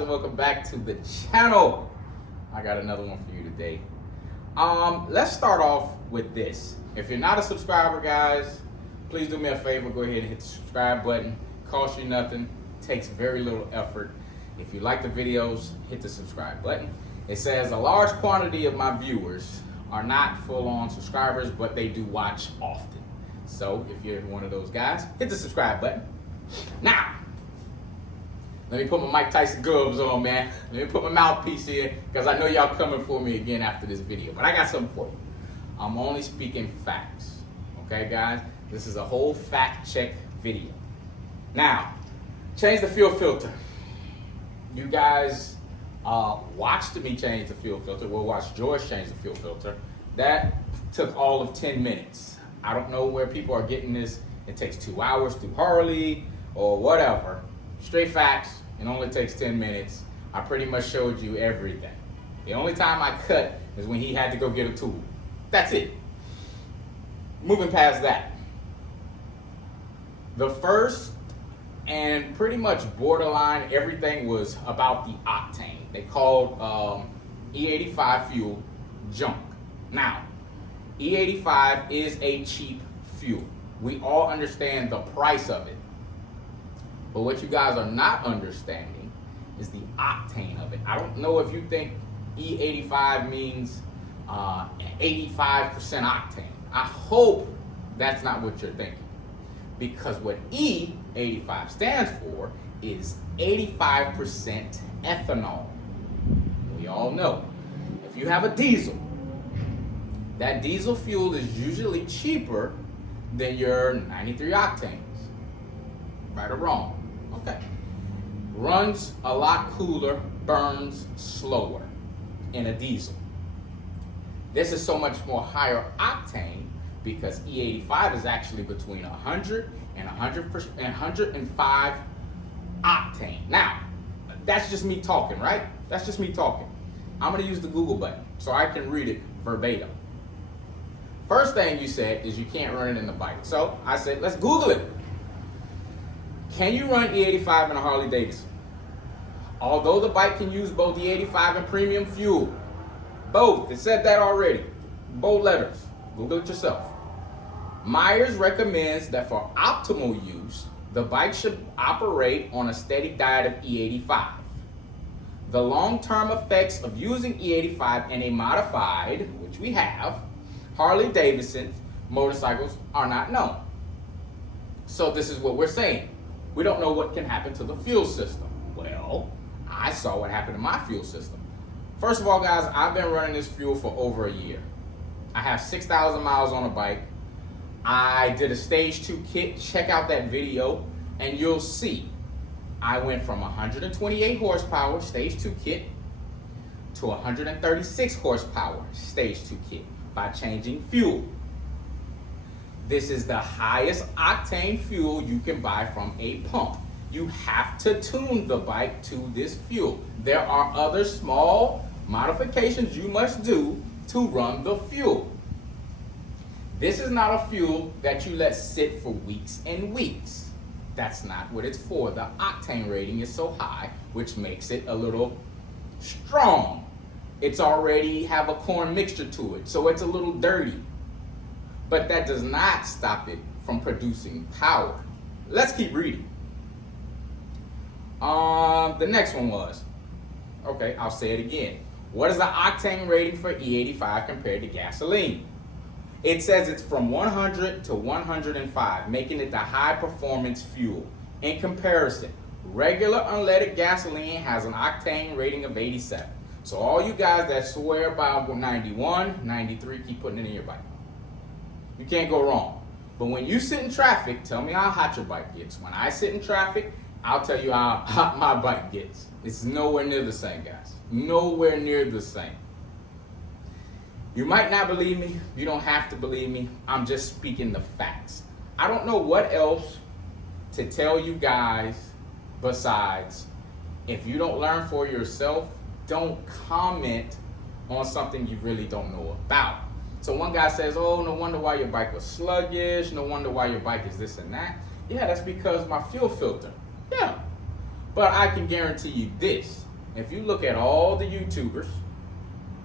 and welcome back to the channel. I got another one for you today. Let's start off with this. If you're not a subscriber, guys, please do me a favor, go ahead and hit the subscribe button. Costs you nothing, takes very little effort. If you like the videos, hit the subscribe button. It says a large quantity of my viewers are not full-on subscribers, but they do watch often. So if you're one of those guys, hit the subscribe button. Now, let me put my Mike Tyson gloves on, man. Let me put my mouthpiece in, because I know y'all coming for me again after this video. But I got something for you. I'm only speaking facts. Okay, guys? This is a whole fact check video. Now, change the fuel filter. You guys watched me change the fuel filter. We'll watch George change the fuel filter. That took all of 10 minutes. I don't know where people are getting this. It takes 2 hours through Harley or whatever. Straight facts, it only takes 10 minutes. I pretty much showed you everything. The only time I cut is when he had to go get a tool. That's it. Moving past that. The first and pretty much borderline everything was about the octane. They called E85 fuel junk. Now, E85 is a cheap fuel. We all understand the price of it. But what you guys are not understanding is the octane of it. I don't know if you think E85 means 85% octane. I hope that's not what you're thinking. Because what E85 stands for is 85% ethanol. We all know. If you have a diesel, that diesel fuel is usually cheaper than your 93 octanes. Right or wrong? Okay. Runs a lot cooler, burns slower in a diesel. This is so much more higher octane because E85 is actually between 100 and 105 octane. Now, that's just me talking, right? That's just me talking. I'm going to use the Google button so I can read it verbatim. First thing you said is you can't run it in the bike. So I said, let's Google it. Can you run E85 in a Harley Davidson? Although the bike can use both E85 and premium fuel. Both. It said that already. Bold letters. Google it yourself. Myers recommends that for optimal use, the bike should operate on a steady diet of E85. The long-term effects of using E85 in a modified, which we have, Harley Davidson motorcycles are not known. So this is what we're saying. We don't know what can happen to the fuel system. Well, I saw what happened to my fuel system. First of all, guys, I've been running this fuel for over a year. I have 6,000 miles on a bike. I did a stage 2 kit. Check out that video and you'll see I went from 128 horsepower stage 2 kit to 136 horsepower stage 2 kit by changing fuel. This is the highest octane fuel you can buy from a pump. You have to tune the bike to this fuel. There are other small modifications you must do to run the fuel. This is not a fuel that you let sit for weeks and weeks. That's not what it's for. The octane rating is so high, which makes it a little strong. It's already have a corn mixture to it, so it's a little dirty. But that does not stop it from producing power. Let's keep reading. The next one was, okay, I'll say it again. What is the octane rating for E85 compared to gasoline? It says it's from 100 to 105, making it the high performance fuel. In comparison, regular unleaded gasoline has an octane rating of 87. So all you guys that swear by 91, 93, keep putting it in your bike. You can't go wrong. But when you sit in traffic, tell me how hot your bike gets. When I sit in traffic, I'll tell you how hot my bike gets. It's nowhere near the same, guys. Nowhere near the same. You might not believe me. You don't have to believe me. I'm just speaking the facts. I don't know what else to tell you guys besides, if you don't learn for yourself, don't comment on something you really don't know about. So one guy says, oh, no wonder why your bike was sluggish. No wonder why your bike is this and that. Yeah, that's because my fuel filter. Yeah. But I can guarantee you this. If you look at all the YouTubers,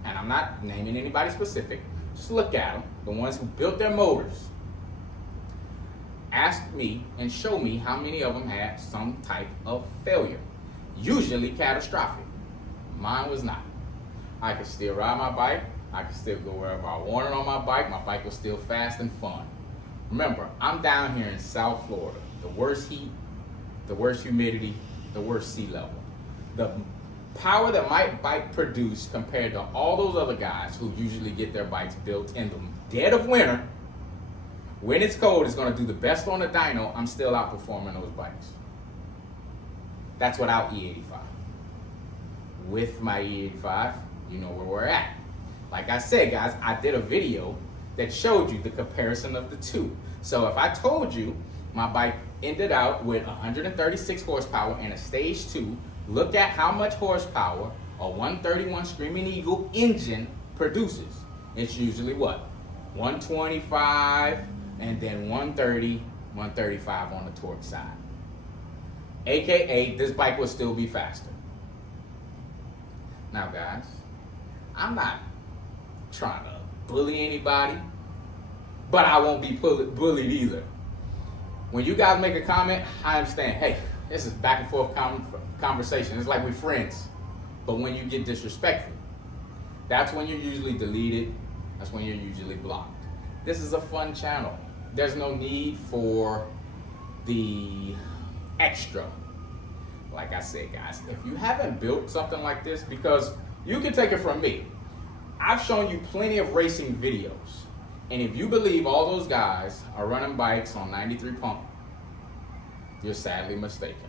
and I'm not naming anybody specific, just look at them, the ones who built their motors. Ask me and show me how many of them had some type of failure, usually catastrophic. Mine was not. I could still ride my bike. I could still go wherever I wanted on my bike. My bike was still fast and fun. Remember, I'm down here in South Florida. The worst heat, the worst humidity, the worst sea level. The power that my bike produced compared to all those other guys who usually get their bikes built in the dead of winter, when it's cold, it's going to do the best on the dyno. I'm still outperforming those bikes. That's without E85. With my E85, you know where we're at. Like I said, guys, I did a video that showed you the comparison of the two. So if I told you my bike ended out with 136 horsepower in a stage 2, look at how much horsepower a 131 Screaming Eagle engine produces. It's usually what? 125 and then 130, 135 on the torque side. AKA, this bike will still be faster. Now guys, I'm not trying to bully anybody, but I won't be bullied either. When you guys make a comment, I understand, hey, this is back and forth conversation. It's like we're friends. But when you get disrespectful, that's when you're usually deleted. That's when you're usually blocked. This is a fun channel. There's no need for the extra. Like I said, guys, if you haven't built something like this, because you can take it from me, I've shown you plenty of racing videos. And if you believe all those guys are running bikes on 93 pump, you're sadly mistaken.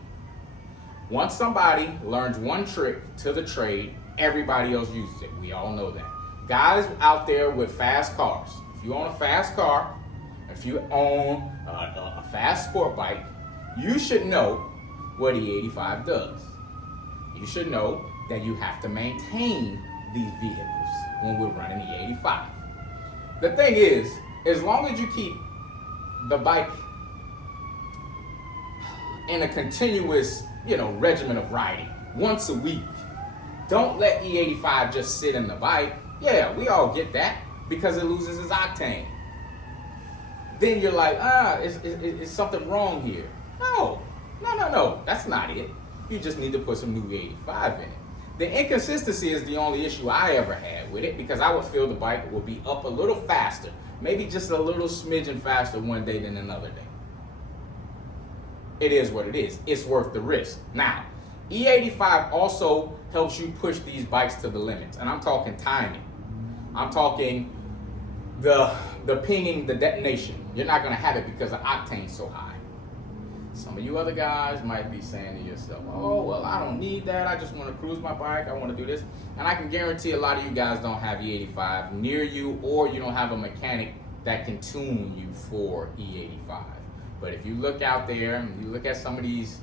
Once somebody learns one trick to the trade, everybody else uses it. We all know that. Guys out there with fast cars, if you own a fast car, if you own a fast sport bike, you should know what E85 does. You should know that you have to maintain these vehicles when we're running E85. The thing is, as long as you keep the bike in a continuous, regimen of riding once a week, don't let E85 just sit in the bike. Yeah, we all get that because it loses its octane. Then you're like, is something wrong here? No, that's not it. You just need to put some new E85 in it. The inconsistency is the only issue I ever had with it, because I would feel the bike would be up a little faster, maybe just a little smidgen faster one day than another day. It is what it is. It's worth the risk. Now, E85 also helps you push these bikes to the limits, and I'm talking timing. I'm talking the pinging, the detonation. You're not going to have it because the octane's so high. Some of you other guys might be saying to yourself, oh, well, I don't need that. I just want to cruise my bike. I want to do this. And I can guarantee a lot of you guys don't have E85 near you, or you don't have a mechanic that can tune you for E85. But if you look out there and you look at some of these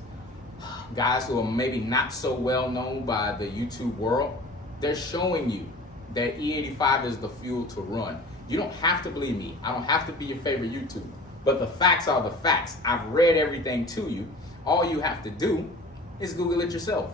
guys who are maybe not so well known by the YouTube world, they're showing you that E85 is the fuel to run. You don't have to believe me. I don't have to be your favorite YouTuber. But the facts are the facts. I've read everything to you. All you have to do is Google it yourself.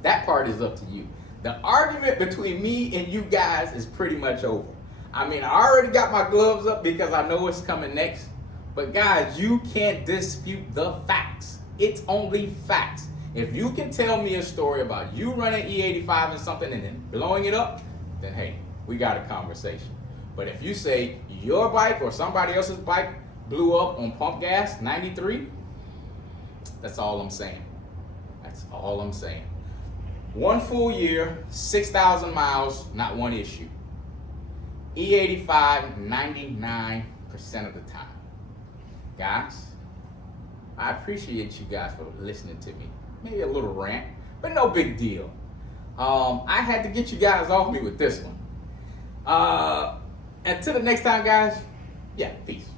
That part is up to you. The argument between me and you guys is pretty much over. I mean, I already got my gloves up because I know what's coming next. But guys, you can't dispute the facts. It's only facts. If you can tell me a story about you running E85 and something and then blowing it up, then hey, we got a conversation. But if you say your bike or somebody else's bike blew up on pump gas, 93, that's all I'm saying. That's all I'm saying. 1 full year, 6,000 miles, not one issue. E85, 99% of the time. Guys, I appreciate you guys for listening to me. Maybe a little rant, but no big deal. I had to get you guys off me with this one. Until the next time, guys, yeah, peace.